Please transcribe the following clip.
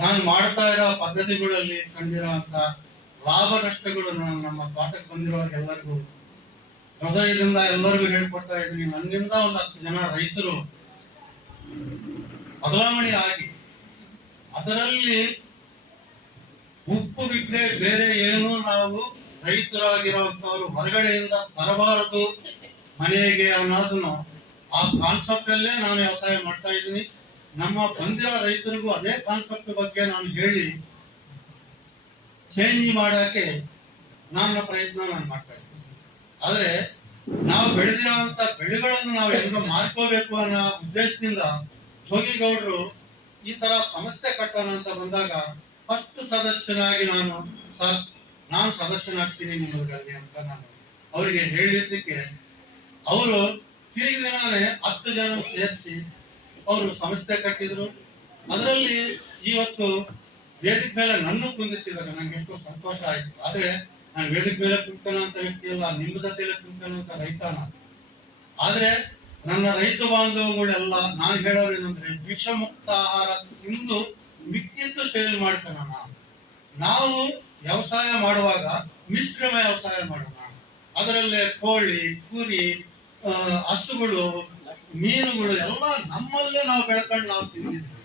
ನಾನು ಮಾಡ್ತಾ ಇರೋ ಪದ್ಧತಿಗಳಲ್ಲಿ ಕಂಡಿರುವಂತ ಲಾಭ ನಷ್ಟಗಳು ನಮ್ಮ ತೋಟಕ್ಕೆ ಬಂದಿರೋರಿಗೆಲ್ಲರಿಗೂ ಹೃದಯದಿಂದ ಎಲ್ಲರಿಗೂ ಹೇಳ್ಕೊಡ್ತಾ ಇದ್ದೀನಿ. ನನ್ನಿಂದ ಒಂದು 10 ಜನ ರೈತರು ಬದಲಾವಣೆ ಆಗಿ ಅದರಲ್ಲಿ ಉಪ್ಪು ಬಿಟ್ಟರೆ ಬೇರೆ ಏನು ನಾವು ರೈತರಾಗಿರುವಂತವ್ರು ಹೊರಗಡೆಯಿಂದ ತರಬಾರದು ಮನೆಗೆ ಅನ್ನೋದನ್ನು ಆ ಕಾನ್ಸೆಪ್ಟ್ ಅಲ್ಲೇ ನಾನು ವ್ಯವಸಾಯ ಮಾಡ್ತಾ ಇದ್ದೀನಿ. ನಮ್ಮ ಬಂದಿರೋ ರೈತರಿಗೂ ಅದೇ ಕಾನ್ಸೆಪ್ಟ್ ಬಗ್ಗೆ ನಾನು ಹೇಳಿ ಚೇಂಜ್ ಮಾಡಕ್ಕೆ ನನ್ನ ಪ್ರಯತ್ನ ನಾನು ಮಾಡ್ತಾ ಇದ್ದೀನಿ. ಆದ್ರೆ ನಾವು ಬೆಳೆದಿರುವಂತ ಬೆಳೆಗಳನ್ನು ನಾವು ಹೆಂಗ ಮಾರ್ಕೋಬೇಕು ಅನ್ನೋ ಉದ್ದೇಶದಿಂದ ಜೋಗಿಗೌಡರು ಈ ತರ ಸಂಸ್ಥೆ ಕಟ್ಟೋಣ ಅಂತ ಬಂದಾಗ ಫಸ್ಟ್ ಸದಸ್ಯನಾಗಿ ನಾನು ಸದಸ್ಯನಾಗ್ತೀನಿ ನಿಮ್ಮದ್ರಲ್ಲಿ ಅಂತ ನಾನು ಅವರಿಗೆ ಹೇಳಿದ್ದಕ್ಕೆ ಅವರು ತಿರುಗಿ ದಿನಾನೇ 10 ಜನ ಸೇರಿಸಿ ಅವರು ಸಂಸ್ಥೆ ಕಟ್ಟಿದ್ರು. ಅದರಲ್ಲಿ ಇವತ್ತು ವೇದಿಕೆ ಮೇಲೆ ನನ್ನ ಕುಂದಿಸಿದ್ದಾರೆ. ನಂಗೆ ಎಷ್ಟು ಸಂತೋಷ ಆಯ್ತು. ಆದ್ರೆ ನಾನು ವೇದಿಕೆ ಮೇಲೆ ಕುಂತ್ಕೊಳ್ಳೋಂತ ವ್ಯಕ್ತಿ ಅಲ್ಲ, ನಿಮ್ಮ ಜೊತೆಲೆ ಕುಂತ್ಕೊಳ್ಳೋಂತ ರೈತನ. ಆದ್ರೆ ನನ್ನ ರೈತ ಬಾಂಧವಗಳೆಲ್ಲ ನಾನು ಹೇಳೋದು ಏನಂದ್ರೆ ವಿಷಮುಕ್ತ ಆಹಾರ ತಿಂದು ಮಿಕ್ಕಿದ್ದು ಸೇಲ್ ಮಾಡ್ಕೊಳ್ಳೋಣ. ನಾವು ವ್ಯವಸಾಯ ಮಾಡುವಾಗ ಮಿಶ್ರಮ ವ್ಯವಸಾಯ ಮಾಡೋಣ. ಅದರಲ್ಲೇ ಕೋಳಿ, ಕುರಿ, ಹಸುಗಳು, ಮೀನುಗಳು ಎಲ್ಲ ನಮ್ಮಲ್ಲೇ ನಾವು ಬೆಳ್ಕೊಂಡು ನಾವು ತಿಂದಿದ್ವಿ.